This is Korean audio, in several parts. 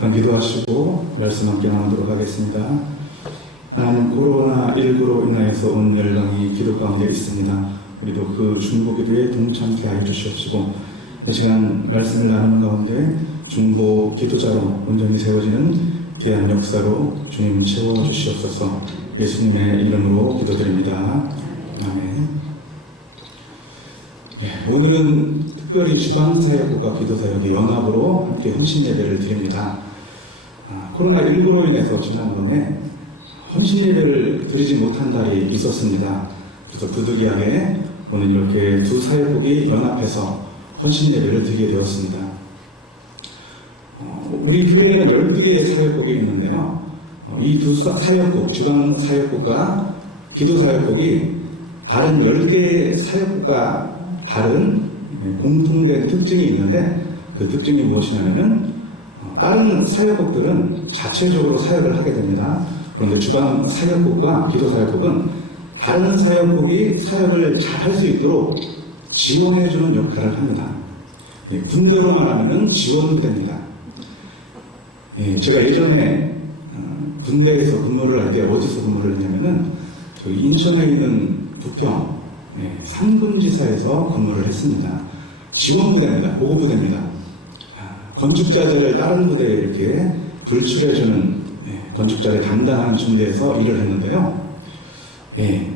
잠깐 기도하시고 말씀 함께 나누도록 하겠습니다. 하나님, 코로나19로 인하여서 온 열강이 기도 가운데 있습니다. 우리도 그 중보 기도에 동참케 하여 주시옵시고, 이 시간 말씀을 나누는 가운데 중보 기도자로 온전히 세워지는 귀한 역사로 주님 채워주시옵소서. 예수님의 이름으로 기도드립니다. 아멘. 오늘은 특별히 주방사역국과 기도사역의 연합으로 함께 헌신예배를 드립니다. 코로나19로 인해서 지난번에 헌신예배를 드리지 못한 달이 있었습니다. 그래서 부득이하게 오늘 이렇게 두 사역국이 연합해서 헌신예배를 드리게 되었습니다. 우리 교회에는 12개의 사역국이 있는데요. 이 두 사역국, 주방사역국과 기도사역국이 다른 10개의 사역국과 다른 공통된 특징이 있는데, 그 특징이 무엇이냐면은 다른 사역국들은 자체적으로 사역을 하게 됩니다. 그런데 주방 사역국과 기도 사역국은 다른 사역국이 사역을 잘 할 수 있도록 지원해주는 역할을 합니다. 군대로 말하면은 지원부대입니다. 제가 예전에 군대에서 근무를 할 때 어디서 근무를 했냐면은 저기 인천에 있는 부평 상군지사에서 근무를 했습니다. 지원부대입니다. 보호부대입니다. 건축자재를 다른 부대에 이렇게 불출해주는 건축자재 담당하는 중대에서 일을 했는데요.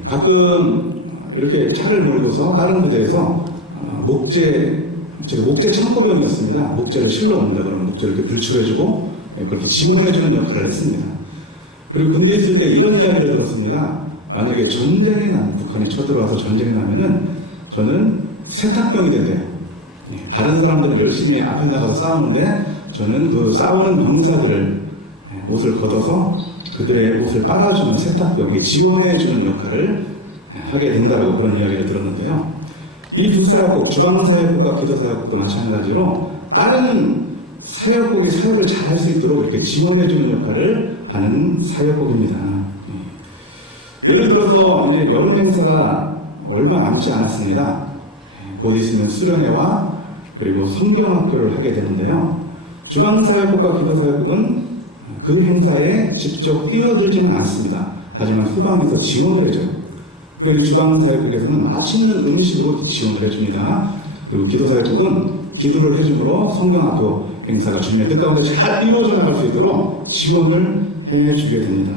가끔 이렇게 차를 몰고서 다른 부대에서 제가 목재 창고병이었습니다. 목재를 실러 옵니다. 그러면 목재를 이렇게 불출해주고 그렇게 지원해주는 역할을 했습니다. 그리고 군대에 있을 때 이런 이야기를 들었습니다. 만약에 전쟁이 나면, 북한이 쳐들어와서 전쟁이 나면은 저는 세탁병이 된대요. 다른 사람들은 열심히 앞에 나가서 싸우는데 저는 그 싸우는 병사들을 옷을 걷어서 그들의 옷을 빨아주는 세탁병이 지원해주는 역할을 하게 된다고 그런 이야기를 들었는데요. 이 두 사역국, 주방사역국과 기도사역국도 마찬가지로 다른 사역국이 사역을 잘 할 수 있도록 이렇게 지원해주는 역할을 하는 사역국입니다. 예를 들어서 이제 여름 행사가 얼마 남지 않았습니다. 곧 있으면 수련회와 그리고 성경학교를 하게 되는데요. 주방사역국과 기도사역국은 그 행사에 직접 뛰어들지는 않습니다. 하지만 후방에서 지원을 해줘요. 그리고 주방사역국에서는 맛있는 음식으로 지원을 해줍니다. 그리고 기도사역국은 기도를 해줌으로 성경학교 행사가 주님의 뜻 가운데 잘 이루어져 나갈 수 있도록 지원을 해주게 됩니다.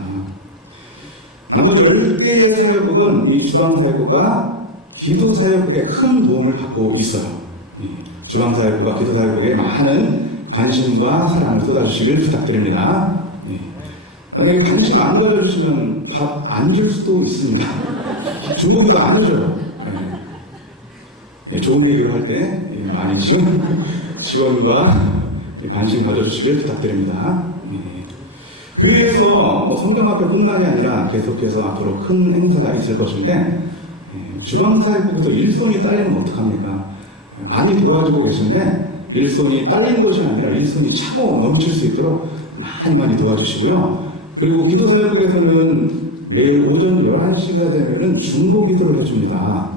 나머지 10개의 사역국은 이 주방사역국과 기도사역국에 큰 도움을 받고 있어요. 주방사역국과 기도사역국에 많은 관심과 사랑을 쏟아주시길 부탁드립니다. 만약에 관심 안 가져주시면 밥 안 줄 수도 있습니다. 중고기도 안 해줘요. 좋은 얘기를 할 때 많이 지원과 관심 가져주시길 부탁드립니다. 교회에서 성경학교뿐만이 아니라 계속해서 앞으로 큰 행사가 있을 것인데, 주방사역국에서 일손이 딸리면 어떡합니까? 많이 도와주고 계신데 일손이 딸린 것이 아니라 일손이 차고 넘칠 수 있도록 많이 도와주시고요. 그리고 기도사역국에서는 매일 오전 11시가 되면은 중보기도를 해줍니다.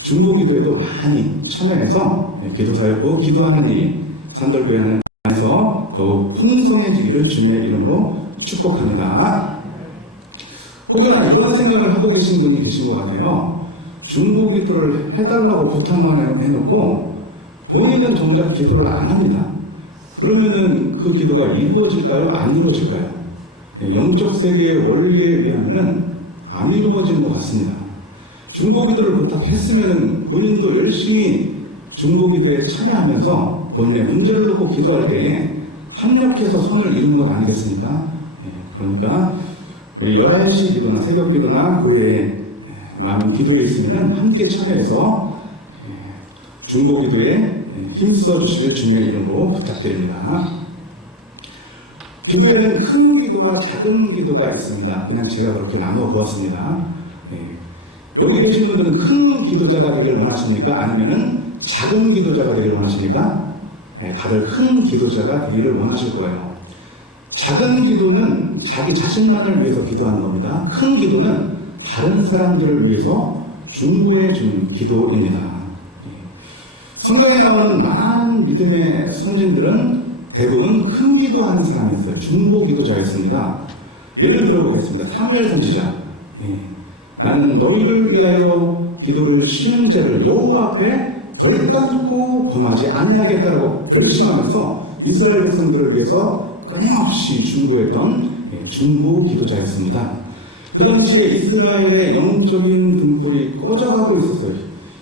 중보기도에도 많이 참여해서 기도사역국 기도하는 일이 산돌교회 안에서 더욱 풍성해지기를 주님의 이름으로 축복합니다. 혹여나 이런 생각을 하고 계신 분이 계신 것 같아요. 중보기도를 해달라고 부탁만 해놓고 본인은 정작 기도를 안 합니다. 그러면은 그 기도가 이루어질까요? 안 이루어질까요? 영적 세계의 원리에 의하면은 안 이루어지는 것 같습니다. 중보기도를 부탁했으면은 본인도 열심히 중보기도에 참여하면서 본인의 문제를 놓고 기도할 때에 합력해서 선을 이루는 것 아니겠습니까? 그러니까 우리 11시 기도나 새벽 기도나 교회에 많은 기도에 있으면은 함께 참여해서 중보기도에 힘써 주시길 주님의 이름으로 부탁드립니다. 기도에는 큰 기도와 작은 기도가 있습니다. 그냥 제가 그렇게 나누어 보았습니다. 여기 계신 분들은 큰 기도자가 되기를 원하십니까? 아니면은 작은 기도자가 되기를 원하십니까? 다들 큰 기도자가 되기를 원하실 거예요. 작은 기도는 자기 자신만을 위해서 기도하는 겁니다. 큰 기도는 다른 사람들을 위해서 중보해 주는 기도입니다. 성경에 나오는 많은 믿음의 선진들은 대부분 큰 기도하는 사람이었어요. 중보 기도자였습니다. 예를 들어보겠습니다. 사무엘 선지자. 나는 너희를 위하여 기도를 치는 죄를 여호와 앞에 결단코 범하지 아니하겠다라고 결심하면서 이스라엘 백성들을 위해서 끊임없이 중보했던 중보 기도자였습니다. 그 당시에 이스라엘의 영적인 등불이 꺼져가고 있었어요.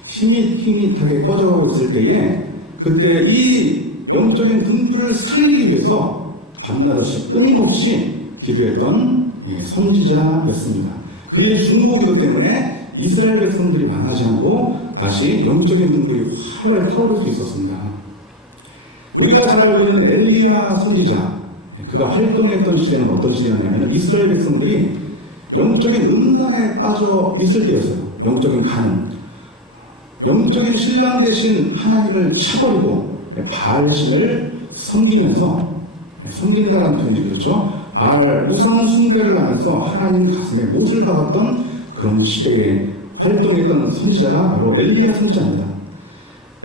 희밋희밋하게 꺼져가고 있을 때에 그때 이 영적인 등불을 살리기 위해서 밤낮없이 끊임없이 기도했던 선지자였습니다. 그의 중보기도 때문에 이스라엘 백성들이 망하지 않고 다시 영적인 등불이 활활 타오를 수 있었습니다. 우리가 잘 알고 있는 엘리야 선지자, 그가 활동했던 시대는 어떤 시대였냐면 이스라엘 백성들이 영적인 음란에 빠져 있을 때였어요. 영적인 가늠, 영적인 신랑 대신 하나님을 차버리고 바알신을 섬긴다라는 표현이 그렇죠. 바알 우상 숭배를 하면서 하나님 가슴에 못을 박았던 그런 시대에 활동했던 선지자가 바로 엘리야 선지자입니다.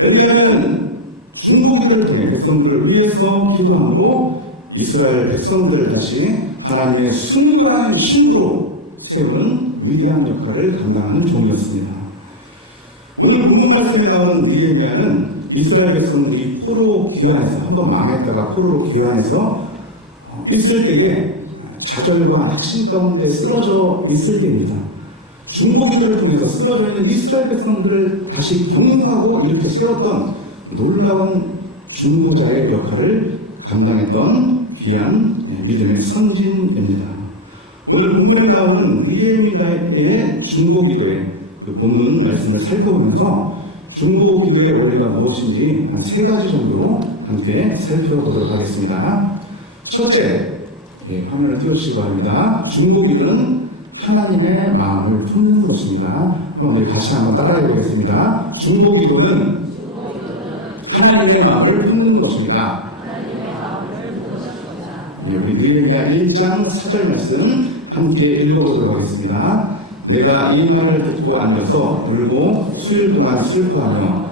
엘리야는 중보기도를 통해 백성들을 위해서 기도함으로 이스라엘 백성들을 다시 하나님의 순결한 신부로 세우는 위대한 역할을 감당하는 종이었습니다. 오늘 본문 말씀에 나오는 느헤미야는 이스라엘 백성들이 포로 귀환해서 한번 망했다가 포로로 귀환해서 있을 때에 좌절과 낙심 가운데 쓰러져 있을 때입니다. 중보기도를 통해서 쓰러져 있는 이스라엘 백성들을 다시 격려하고 이렇게 세웠던 놀라운 중보자의 역할을 감당했던 귀한 믿음의 선진입니다. 오늘 본문에 나오는 느헤미야의 중보기도의 그 본문 말씀을 살펴보면서 중보기도의 원리가 무엇인지 한 3가지 정도로 함께 살펴보도록 하겠습니다. 첫째, 화면을 띄워주시기 바랍니다. 중보기도는 하나님의 마음을 품는 것입니다. 한번 우리 같이 한번 따라해 보겠습니다. 중보기도는 하나님의 마음을 품는 것입니다. 우리 느헤미야 1장 4절 말씀 함께 읽어보도록 하겠습니다. 내가 이 말을 듣고 앉아서 울고 수일 동안 슬퍼하며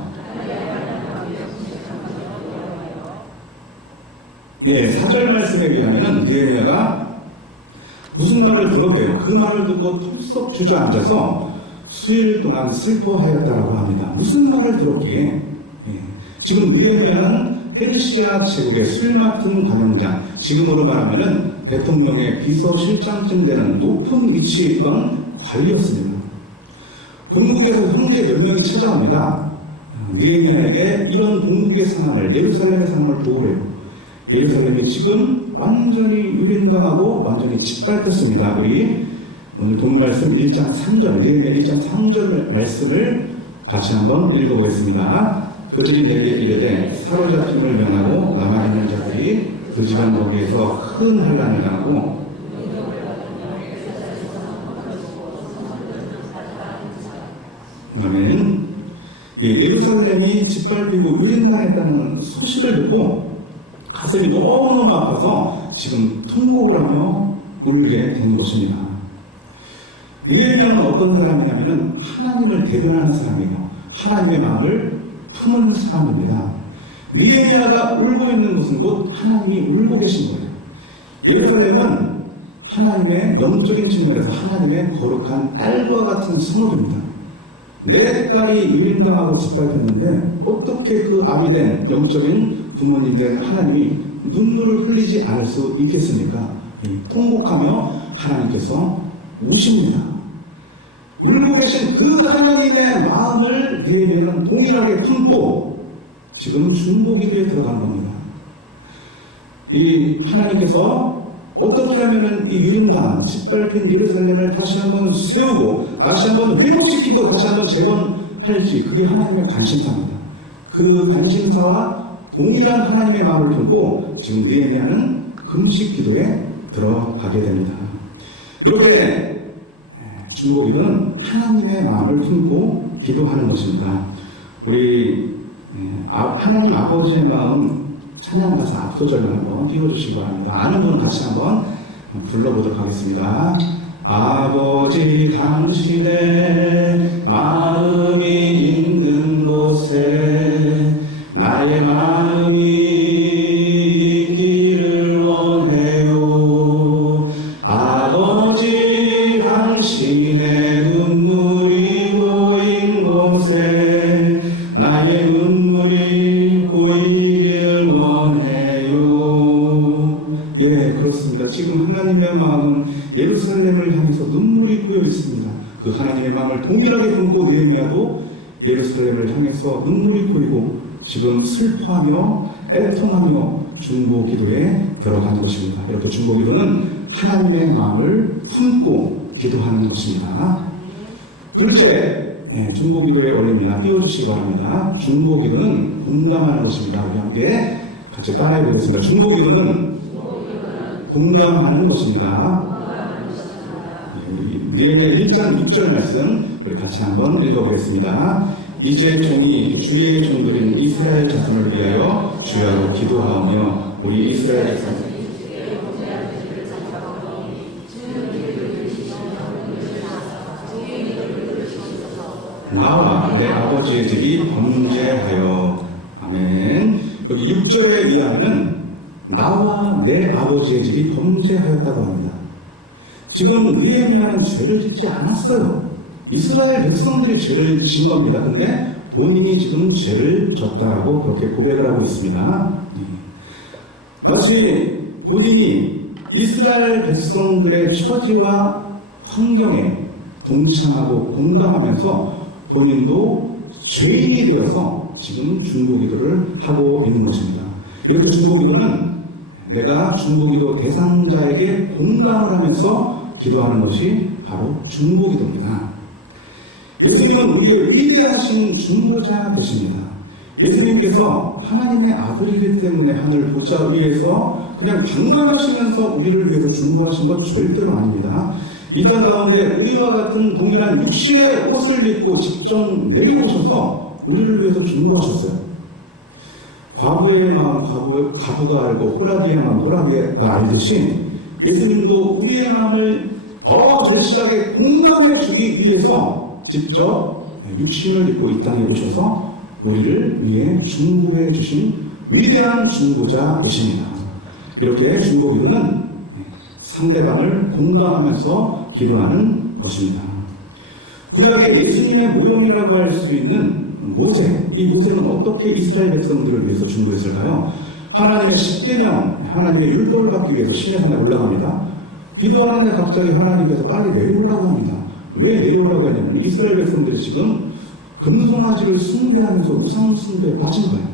4절 말씀에 의하면 느헤미야가 무슨 말을 들었대요. 그 말을 듣고 털썩 주저앉아서 수일 동안 슬퍼하였다라고 합니다. 무슨 말을 들었기에 지금 느헤미야는 페르시아 제국의 술 맡은 관영장, 지금으로 말하면 대통령의 비서실장쯤 되는 높은 위치에 있던 관리였습니다. 본국에서 형제 몇 명이 찾아옵니다. 느헤미야에게 이런 본국의 상황을, 예루살렘의 상황을 보고래요. 예루살렘이 지금 완전히 유린당하고 완전히 짓밟혔습니다. 우리 오늘 본 말씀 1장 3절, 느헤미야 1장 3절 말씀을 같이 한번 읽어보겠습니다. 그들이 내게 이르되 사로잡힘을 명하고 남아있는 자들이 그 집안 거기에서 큰 환난을 당하고 아멘. 예루살렘이 짓밟히고 유린당했다는 소식을 듣고 가슴이 너무너무 아파서 지금 통곡을 하며 울게 된 것입니다. 느헤미야는 어떤 사람이냐면 하나님을 대변하는 사람이에요. 하나님의 마음을 품은 사람입니다. 느헤미야가 울고 있는 것은 곧 하나님이 울고 계신 거예요. 예루살렘은 하나님의 영적인 측면에서 하나님의 거룩한 딸과 같은 성읍입니다. 내 딸이 유린당하고 짓밟혔는데 어떻게 그 아비된 영적인 부모님 된 하나님이 눈물을 흘리지 않을 수 있겠습니까? 통곡하며 하나님께서 우십니다. 울고 계신 그 하나님의 마음을 느헤미야는 동일하게 품고 지금 중보기도에 들어간 겁니다. 이 하나님께서 어떻게 하면은 이 유린당한 짓밟힌 예루살렘을 다시 한번 세우고 다시 한번 회복시키고 다시 한번 재건할지, 그게 하나님의 관심사입니다. 그 관심사와 동일한 하나님의 마음을 품고 지금 느헤미야는 금식 기도에 들어가게 됩니다. 이렇게 중보기도는 하나님의 마음을 품고 기도하는 것입니다. 우리 하나님 아버지의 마음 찬양가사 앞소절을 한번 띄워주시기 바랍니다. 아는 분은 같이 한번 불러보도록 하겠습니다. 아버지 당신의 마음이 있는 곳에 나의 마음이 원해요. 예, 그렇습니다. 지금 하나님의 마음은 예루살렘을 향해서 눈물이 고여 있습니다. 그 하나님의 마음을 동일하게 품고 느헤미야도 예루살렘을 향해서 눈물이 고이고 지금 슬퍼하며 애통하며 중보기도에 들어가는 것입니다. 이렇게 중보기도는 하나님의 마음을 품고 기도하는 것입니다. 둘째, 중보기도의 원리입니다. 띄워주시기 바랍니다. 중보기도는 공감하는 것입니다. 우리 함께 같이 따라해 보겠습니다. 중보기도는 공감하는 것입니다. 느헤미야 1장 6절 말씀 우리 같이 한번 읽어보겠습니다. 이제 종이 주의 종들인 이스라엘 자손을 위하여 주야로 기도하오며 우리 이스라엘 자손 나와 내 아버지의 집이 범죄하여. 아멘. 여기 6절의 위안은 나와 내 아버지의 집이 범죄하였다고 합니다. 지금 느헤미야는 죄를 짓지 않았어요. 이스라엘 백성들이 죄를 진 겁니다. 근데 본인이 지금 죄를 졌다라고 그렇게 고백을 하고 있습니다. 마치 본인이 이스라엘 백성들의 처지와 환경에 동참하고 공감하면서 본인도 죄인이 되어서 지금 중보기도를 하고 있는 것입니다. 이렇게 중보기도는 내가 중보기도 대상자에게 공감을 하면서 기도하는 것이 바로 중보기도입니다. 예수님은 우리의 위대하신 중보자 되십니다. 예수님께서 하나님의 아들이기 때문에 하늘 보좌 위에서 그냥 방관하시면서 우리를 위해서 중보하신 것 절대로 아닙니다. 이 땅 가운데 우리와 같은 동일한 육신의 옷을 입고 직접 내려오셔서 우리를 위해서 중보하셨어요. 과부의 마음 과부가 알고 호라비의 마음 호라비가 알듯이 예수님도 우리의 마음을 더 절실하게 공감해 주기 위해서 직접 육신을 입고 이 땅에 오셔서 우리를 위해 중보해 주신 위대한 중보자이십니다. 이렇게 중보기도는 상대방을 공감하면서 기도하는 것입니다. 구약의 예수님의 모형이라고 할 수 있는 모세, 이 모세는 어떻게 이스라엘 백성들을 위해서 중보했을까요? 하나님의 십계명, 하나님의 율법을 받기 위해서 시내산에 올라갑니다. 기도하는데 갑자기 하나님께서 빨리 내려오라고 합니다. 왜 내려오라고 했냐면 이스라엘 백성들이 지금 금송아지를 숭배하면서 우상 숭배에 빠진 거예요.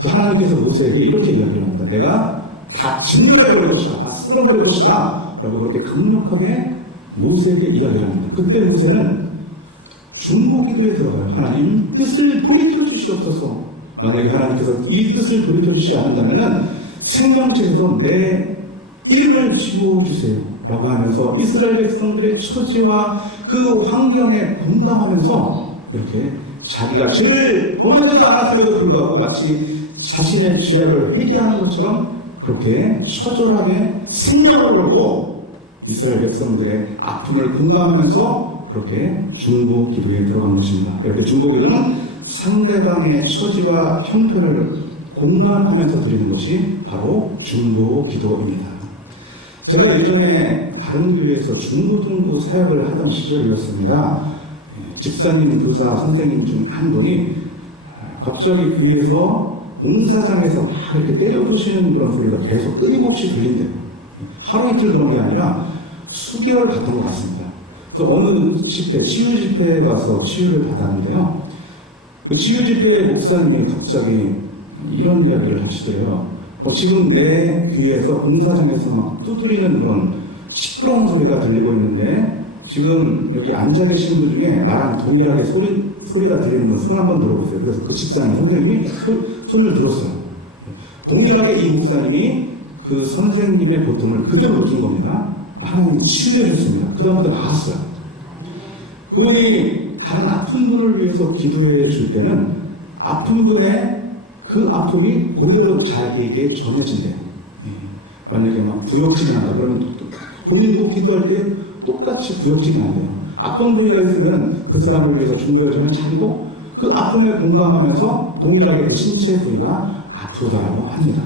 그래서 하나님께서 모세에게 이렇게 이야기를 합니다. 내가 다 진멸해버릴 것이다. 다 쓸어버릴 것이다. 라고 그렇게 강력하게 모세에게 이야기를 합니다. 그때 모세는 중보기도에 들어가요. 하나님 뜻을 돌이켜주시옵소서. 만약에 하나님께서 이 뜻을 돌이켜주시지 않는다면 생명책에서 내 이름을 지워주세요. 라고 하면서 이스라엘 백성들의 처지와 그 환경에 공감하면서 이렇게 자기가 죄를 범하지도 않았음에도 불구하고 마치 자신의 죄악을 회개하는 것처럼 그렇게 처절하게 생명을 걸고 이스라엘 백성들의 아픔을 공감하면서 그렇게 중보 기도에 들어간 것입니다. 이렇게 중보 기도는 상대방의 처지와 형편을 공감하면서 드리는 것이 바로 중보 기도입니다. 제가 예전에 다른 교회에서 중고등부 사역을 하던 시절이었습니다. 집사님, 교사, 선생님 중 한 분이 갑자기 교회에서 공사장에서 막 이렇게 때려부시는 그런 소리가 계속 끊임없이 들린대요. 하루 이틀 그런 게 아니라 수개월 갔던 것 같습니다. 그래서 어느 집회, 치유 집회에 가서 치유를 받았는데요. 그 치유 집회의 목사님이 갑자기 이런 이야기를 하시더래요. 지금 내 귀에서 공사장에서 막 두드리는 그런 시끄러운 소리가 들리고 있는데 지금 여기 앉아 계신 분 중에 나랑 동일하게 소리가 들리는 분 손 한번 들어보세요. 그래서 그 집사님 선생님이 손을 들었어요. 동일하게 이 목사님이 그 선생님의 고통을 그대로 느낀 겁니다. 하나님이 치유해 줬습니다. 그 다음부터 나았어요. 그분이 다른 아픈 분을 위해서 기도해 줄 때는 아픈 분의 그 아픔이 그대로 자기에게 전해진대요. 만약에 막 구역질이 난다 그러면 본인도 기도할 때 똑같이 구역질이 난대요. 아픈 부위가 있으면 그 사람을 위해서 중보해주면 자기도 그 아픔에 공감하면서 동일하게 신체 부위가 아프다라고 합니다.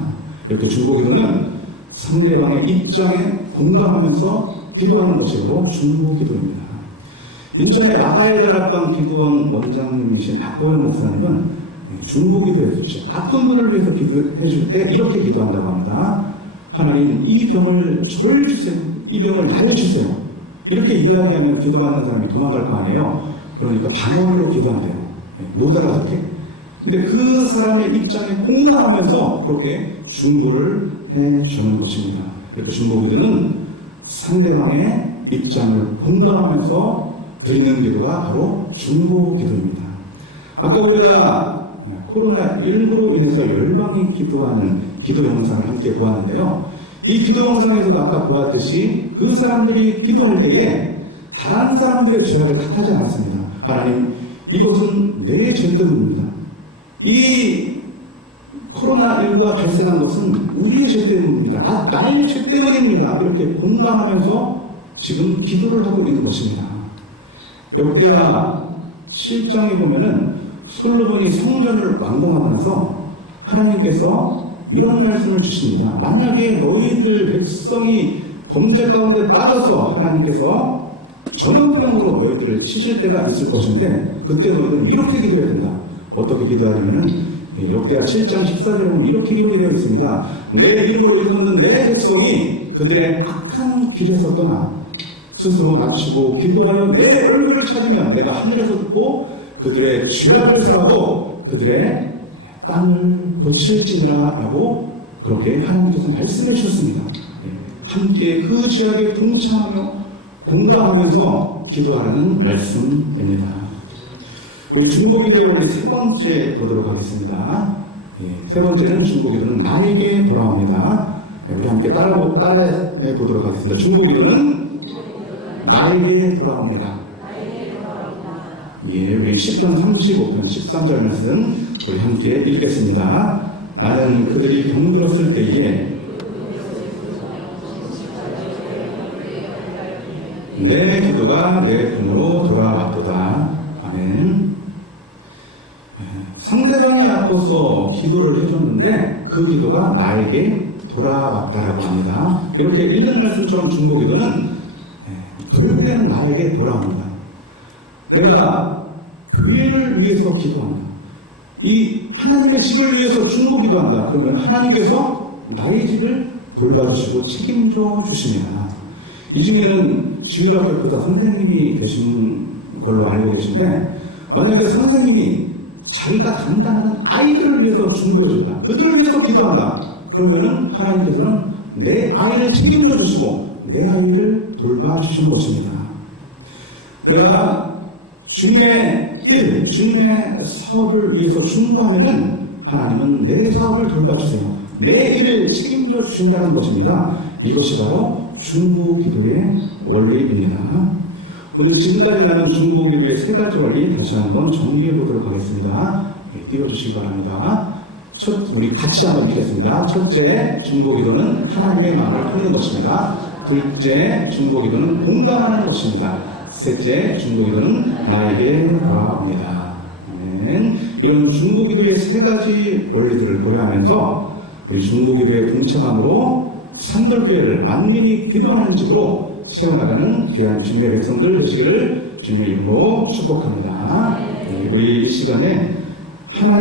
이렇게 중보기도는 상대방의 입장에 공감하면서 기도하는 것이 바로 중보기도입니다. 인천의 마가의 다락방 기도원 원장님이신 박보영 목사님은 중보기도 해주십시오. 아픈 분을 위해서 기도해 줄 때 이렇게 기도한다고 합니다. 하나님, 이 병을 저를 주세요. 이 병을 나를 주세요. 이렇게 이야기하면 기도받는 사람이 도망갈 거 아니에요. 그러니까 방언으로 기도한대요. 못 알아듣게. 근데 그 사람의 입장에 공감하면서 그렇게 중보를 해주는 것입니다. 이렇게 중보기도는 상대방의 입장을 공감하면서 드리는 기도가 바로 중보기도입니다. 아까 우리가 코로나19로 인해서 열방이 기도하는 기도 영상을 함께 보았는데요. 이 기도 영상에서도 아까 보았듯이 그 사람들이 기도할 때에 다른 사람들의 죄악을 탓하지 않았습니다. 하나님, 이것은 내 죄 때문입니다. 이 코로나19가 발생한 것은 우리의 죄 때문입니다. 나의 죄 때문입니다. 이렇게 공감하면서 지금 기도를 하고 있는 것입니다. 역대하 7장에 보면은 솔로몬이 성전을 완공하고 나서 하나님께서 이런 말씀을 주십니다. 만약에 너희들 백성이 범죄 가운데 빠져서 하나님께서 전염병으로 너희들을 치실 때가 있을 것인데 그때 너희들은 이렇게 기도해야 된다. 어떻게 기도하냐면은 역대하 7장 14절에 보면 이렇게 기록이 되어 있습니다. 내 이름으로 일컫는 내 백성이 그들의 악한 길에서 떠나 스스로 낮추고 기도하여 내 얼굴을 찾으면 내가 하늘에서 듣고 그들의 죄악을 사하고 그들의 땅을 고칠지니라 라고 그렇게 하나님께서 말씀해 주셨습니다. 함께 그 죄악에 동참하며 공감하면서 기도하라는 말씀입니다. 우리 중보기도의 원리 세 번째 보도록 하겠습니다. 세 번째는 중보기도는 나에게 돌아옵니다. 우리 함께 따라해 보도록 하겠습니다. 중보기도는 나에게 돌아옵니다. 우리 시편 35편 13절 말씀 우리 함께 읽겠습니다. 나는 그들이 병들었을 때에 내 기도가 내 품으로 돌아왔도다. 아멘. 상대방이 아파서 기도를 해줬는데 그 기도가 나에게 돌아왔다라고 합니다. 이렇게 읽은 말씀처럼 중보기도는 결국에는 나에게 돌아옵니다. 내가 교회를 위해서 기도한다. 이 하나님의 집을 위해서 중보기도한다. 그러면 하나님께서 나의 집을 돌봐주시고 책임져 주십니다. 이 중에는 지휘학교 교사 선생님이 계신 걸로 알고 계신데 만약에 선생님이 자기가 담당하는 아이들을 위해서 중보해준다. 그들을 위해서 기도한다. 그러면은 하나님께서는 내 아이를 책임져 주시고 내 아이를 돌봐주시는 것입니다. 내가 주님의 일, 주님의 사업을 위해서 중보하면은 하나님은 내 사업을 돌봐주세요. 내 일을 책임져 주신다는 것입니다. 이것이 바로 중보기도의 원리입니다. 오늘 지금까지 나눈 중보기도의 세 가지 원리 다시 한번 정리해 보도록 하겠습니다. 띄워주시기 바랍니다. 우리 같이 한번 읽겠습니다. 첫째, 중보기도는 하나님의 마음을 품는 것입니다. 둘째, 중보기도는 공감하는 것입니다. 셋째, 중보기도는 나에게 돌아옵니다. 아멘. 이런 중보기도의 세 가지 원리들을 고려하면서 우리 중보기도의 동참함으로 산돌교회를 만민이 기도하는 집으로 세워나가는 귀한 주님의 백성들 되시기를 주님의 이름으로 축복합니다. 우리 이 시간에 하나님